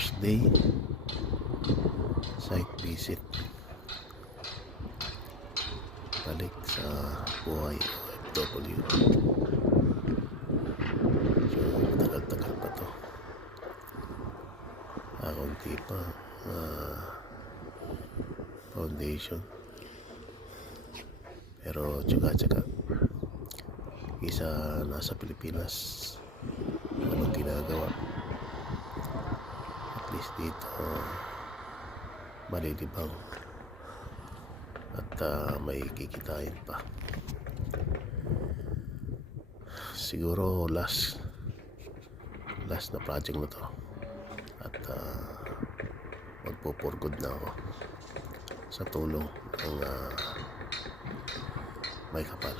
first day site visit balik sa buhay OFW. So tagal-tagal pa to, kaunti pa foundation, pero tsaga-tsaga. Isa nasa Pilipinas, walang ginagawa. At least dito malilibang at may kikitain pa. Siguro last na project na to, at magpo-for-good na ako sa tulong ng may kapal.